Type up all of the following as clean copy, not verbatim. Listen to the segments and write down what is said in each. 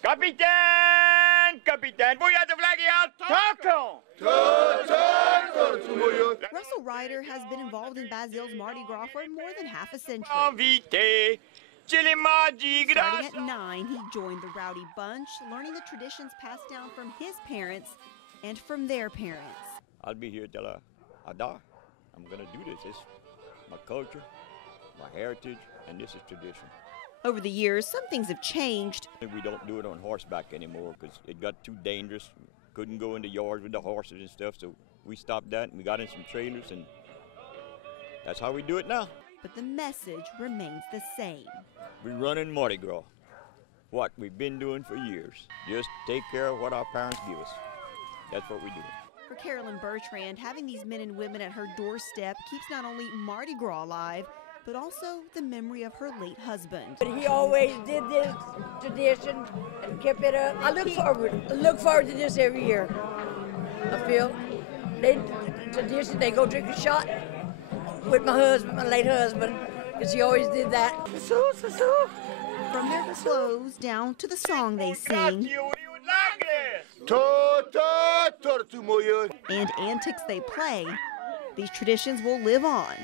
Kapitän! Kapitän! Voyage the flag out! Russell Ryder has been involved in Basil's Mardi Gras for more than half a century. Invité! Starting at 9, he joined the rowdy bunch, learning the traditions passed down from his parents and from their parents. I'll be here till I die. I'm gonna do this. It's my culture, my heritage, and this is tradition. Over the years, some things have changed. We don't do it on horseback anymore because it got too dangerous. Couldn't go in the yards with the horses and stuff, so we stopped that and we got in some trailers, and that's how we do it now. But the message remains the same. We run in Mardi Gras. What we've been doing for years. Just take care of what our parents give us. That's what we do. For Carolyn Bertrand, having these men and women at her doorstep keeps not only Mardi Gras alive, but also the memory of her late husband. But he always did this tradition and kept it up. I look forward to this every year. I feel tradition. They go drink a shot with my husband, my late husband, because he always did that. From their clothes down to the song they sing and antics they play, these traditions will live on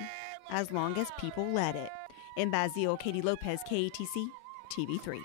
as long as people let it. In Basil, Katie Lopez, KATC, TV3.